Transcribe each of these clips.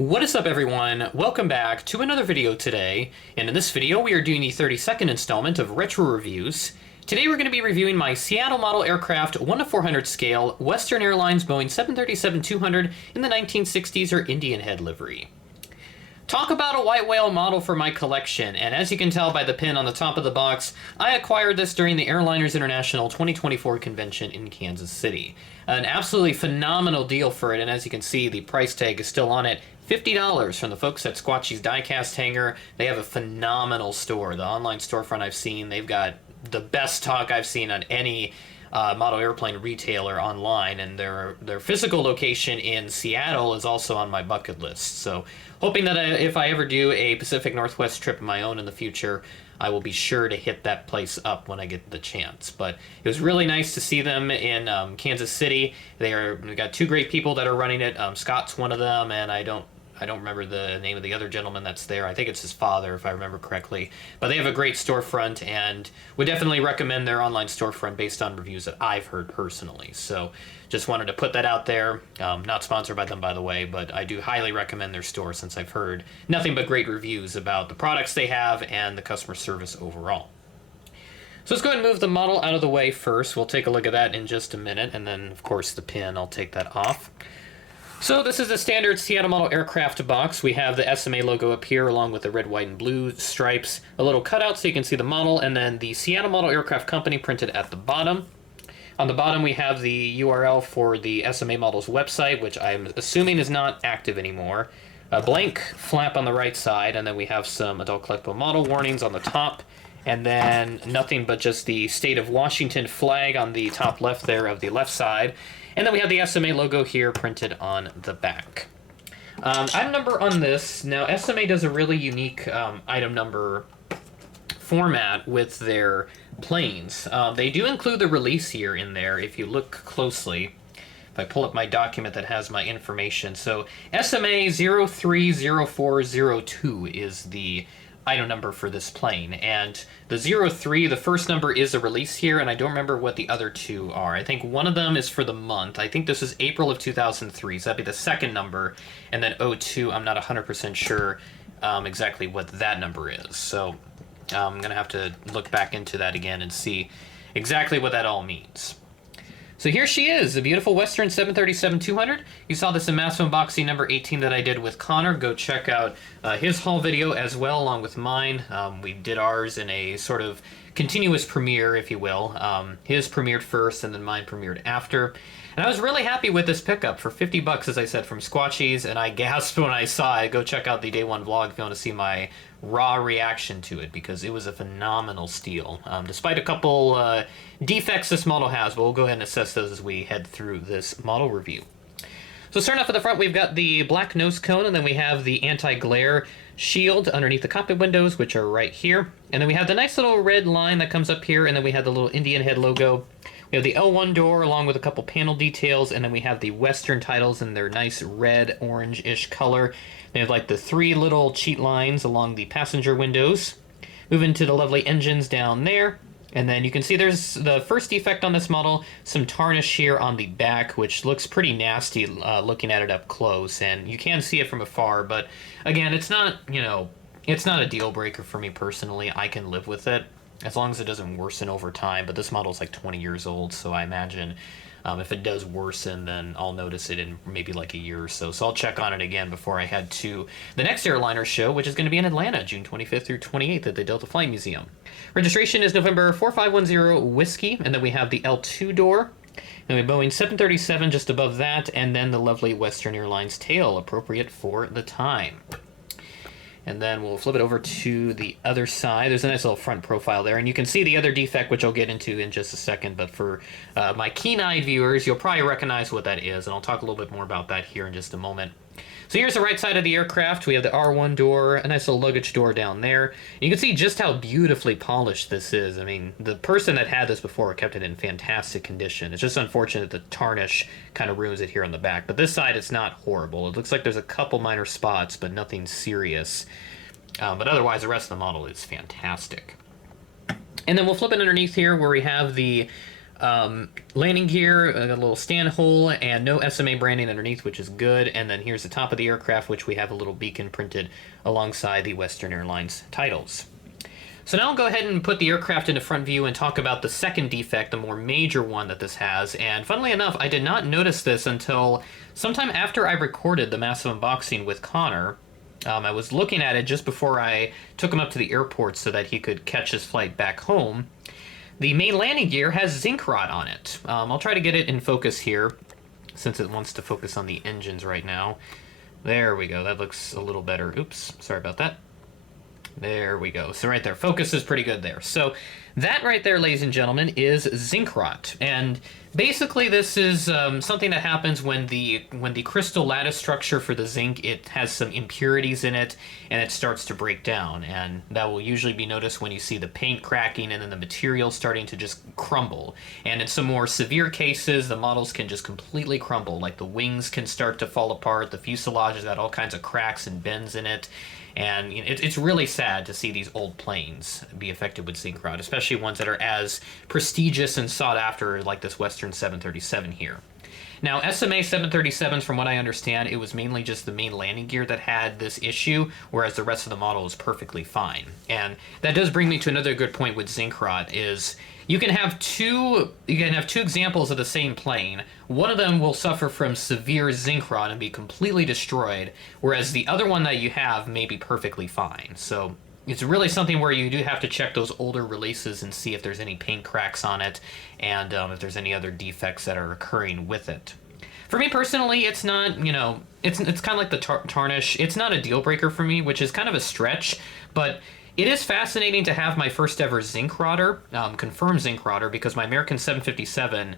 What is up, everyone? Welcome back to another video today, and in this video we are doing the 32nd installment of Retro Reviews. Today we're going to be reviewing my Seattle model aircraft 1:400 scale Western Airlines Boeing 737-200 in the 1960s or Indian head livery. Talk about a white whale model for my collection, and as you can tell by the pin on the top of the box, I acquired this during the Airliners International 2024 convention in Kansas City. An absolutely phenomenal deal for it, and as you can see, the price tag is still on it. $50 from the folks at Squatchy's Diecast Hangar. They have a phenomenal store. The online storefront I've seen, they've got the best stock I've seen on any model airplane retailer online, and their physical location in Seattle is also on my bucket list. So hoping that if I ever do a Pacific Northwest trip of my own in the future, I will be sure to hit that place up when I get the chance. But it was really nice to see them in Kansas City. We got two great people that are running it. Scott's one of them, and I don't remember the name of the other gentleman that's there. I think it's his father, if I remember correctly. But they have a great storefront, and would definitely recommend their online storefront based on reviews that I've heard personally. So just wanted to put that out there. Not sponsored by them, by the way, but I do highly recommend their store since I've heard nothing but great reviews about the products they have and the customer service overall. So let's go ahead and move the model out of the way first. We'll take a look at that in just a minute, and then, of course, the pin, I'll take that off. So this is the standard Seattle model aircraft box. We have the SMA logo up here along with the red, white, and blue stripes, a little cutout so you can see the model, and then the Seattle Model Aircraft Company printed at the bottom. On the bottom we have the URL for the SMA model's website, which I'm assuming is not active anymore. A blank flap on the right side, and then we have some adult collectible model warnings on the top, and then nothing but just the state of Washington flag on the top left there of the left side. And then we have the SMA logo here printed on the back. Item number on this. Now, SMA does a really unique item number format with their planes. They do include the release year in there if you look closely. If I pull up my document that has my information. So SMA 030402 is the item number for this plane, and the 03, the first number, is a release here, and I don't remember what the other two are. I think one of them is for the month. I think this is April of 2003, so that'd be the second number, and then 02, I'm not 100% sure exactly what that number is, so I'm going to have to look back into that again and see exactly what that all means. So here she is, the beautiful Western 737-200. You saw this in Massive Unboxing number 18 that I did with Connor. Go check out his haul video as well, along with mine. We did ours in a sort of continuous premiere, if you will. His premiered first, and then mine premiered after. And I was really happy with this pickup for $50, as I said, from Squatchy's, and I gasped when I saw it. Go check out the Day 1 vlog if you want to see my raw reaction to it, because it was a phenomenal steal. Despite a couple defects this model has, but we'll go ahead and assess those as we head through this model review. So starting off at the front, we've got the black nose cone, and then we have the anti-glare shield underneath the cockpit windows, which are right here. And then we have the nice little red line that comes up here, and then we have the little Indian head logo. We have the L1 door along with a couple panel details, and then we have the Western titles in their nice red, orange-ish color. They have like the three little cheat lines along the passenger windows. Moving to the lovely engines down there. And then you can see there's the first defect on this model, some tarnish here on the back, which looks pretty nasty looking at it up close. And you can see it from afar, but again, it's not, it's not a deal breaker for me personally. I can live with it as long as it doesn't worsen over time. But this model's like 20 years old, so I imagine if it does worsen, then I'll notice it in maybe like a year or so. So I'll check on it again before I head to the next Airliner show, which is going to be in Atlanta, June 25th through 28th at the Delta Flight Museum. Registration is November 4510 Whiskey, and then we have the L2 door. And we have Boeing 737 just above that, and then the lovely Western Airlines tail, appropriate for the time. And then we'll flip it over to the other side. There's a nice little front profile there. And you can see the other defect, which I'll get into in just a second. But for my keen-eyed viewers, you'll probably recognize what that is. And I'll talk a little bit more about that here in just a moment. So here's the right side of the aircraft. We have the R1 door, a nice little luggage door down there. And you can see just how beautifully polished this is. I mean, the person that had this before kept it in fantastic condition. It's just unfortunate that the tarnish kind of ruins it here on the back. But this side, it's not horrible. It looks like there's a couple minor spots, but nothing serious. But otherwise, the rest of the model is fantastic. And then we'll flip it underneath here where we have the Landing gear, a little stand hole, and no SMA branding underneath, which is good. And then here's the top of the aircraft, which we have a little beacon printed alongside the Western Airlines titles. So now I'll go ahead and put the aircraft into front view and talk about the second defect, the more major one that this has. And funnily enough, I did not notice this until sometime after I recorded the massive unboxing with Connor. I was looking at it just before I took him up to the airport so that he could catch his flight back home. The main landing gear has zinc rot on it. I'll try to get it in focus here since it wants to focus on the engines right now. There we go. That looks a little better. Oops, sorry about that. There we go. So right there, focus is pretty good there. So that right there, ladies and gentlemen, is zinc rot. And basically this is something that happens when the crystal lattice structure for the zinc, it has some impurities in it and it starts to break down. And that will usually be noticed when you see the paint cracking and then the material starting to just crumble. And in some more severe cases, the models can just completely crumble. Like the wings can start to fall apart, the fuselage has got all kinds of cracks and bends in it. And it's really sad to see these old planes be affected with zinc rot, especially ones that are as prestigious and sought after like this Western 737 here. Now, SMA 737s, from what I understand, it was mainly just the main landing gear that had this issue, whereas the rest of the model is perfectly fine. And that does bring me to another good point with zinc rot is you can have two examples of the same plane. One of them will suffer from severe zinc rot and be completely destroyed, whereas the other one that you have may be perfectly fine. So it's really something where you do have to check those older releases and see if there's any paint cracks on it and if there's any other defects that are occurring with it. For me personally, it's not, it's kind of like the tarnish. It's not a deal breaker for me, which is kind of a stretch, but it is fascinating to have my first ever zinc rotter, confirmed zinc rotter, because my American 757,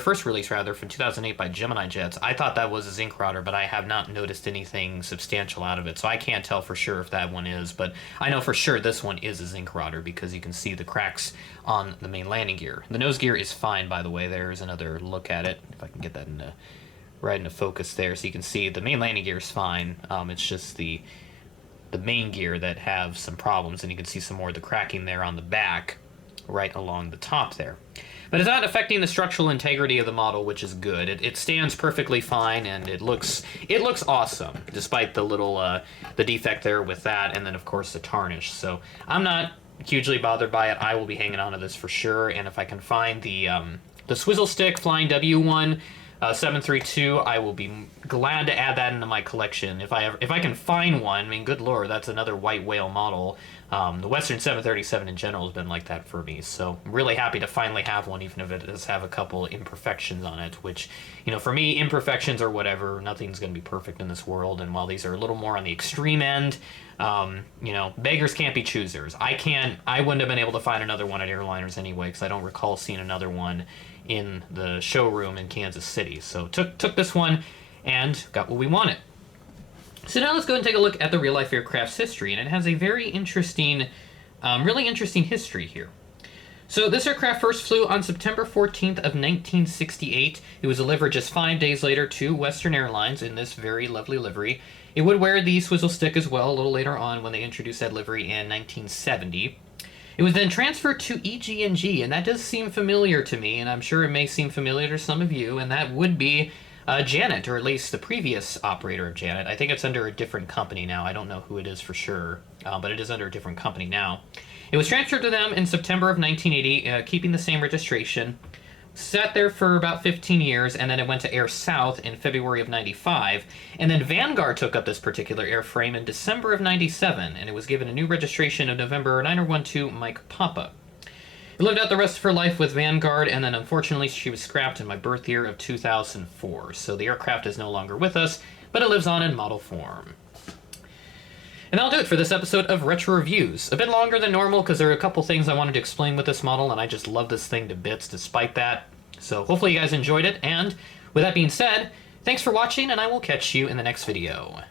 first release rather, from 2008 by Gemini jets, I thought that was a zinc rotter, but I have not noticed anything substantial out of it, so I can't tell for sure if that one is, but I know for sure this one is a zinc rotter because you can see the cracks on the main landing gear. The nose gear is fine, by the way. There's another look at it, if I can get that right into focus there, so you can see the main landing gear is fine. It's just the main gear that have some problems, and you can see some more of the cracking there on the back right along the top there. But it's not affecting the structural integrity of the model, which is good. It stands perfectly fine, and it looks awesome, despite the little the defect there with that, and then of course the tarnish. So I'm not hugely bothered by it. I will be hanging on to this for sure, and if I can find the swizzle stick Flying W1 732, I will be glad to add that into my collection if I can find one. I mean, good lord, that's another white whale model. The Western 737 in general has been like that for me, so I'm really happy to finally have one, even if it does have a couple imperfections on it, which, for me, imperfections or whatever, nothing's going to be perfect in this world, and while these are a little more on the extreme end, beggars can't be choosers. I wouldn't have been able to find another one at Airliners anyway, because I don't recall seeing another one in the showroom in Kansas City. So took this one and got what we wanted. So now let's go and take a look at the real-life aircraft's history, and it has a very interesting, really interesting history here. So this aircraft first flew on September 14th of 1968. It was delivered just 5 days later to Western Airlines in this very lovely livery. It would wear the swizzle stick as well a little later on when they introduced that livery in 1970. It was then transferred to EG&G, and that does seem familiar to me, and I'm sure it may seem familiar to some of you, and that would be Janet, or at least the previous operator of Janet. I think it's under a different company now. I don't know who it is for sure, but it is under a different company now. It was transferred to them in September of 1980, keeping the same registration. Sat there for about 15 years, and then it went to Air South in February of 95, and then Vanguard took up this particular airframe in December of 97, and it was given a new registration of November 9012 Mike Papa. It lived out the rest of her life with Vanguard, and then unfortunately she was scrapped in my birth year of 2004, so the aircraft is no longer with us, but it lives on in model form. And that'll do it for this episode of Retro Reviews. A bit longer than normal because there are a couple things I wanted to explain with this model, and I just love this thing to bits despite that. So hopefully you guys enjoyed it, and with that being said, thanks for watching, and I will catch you in the next video.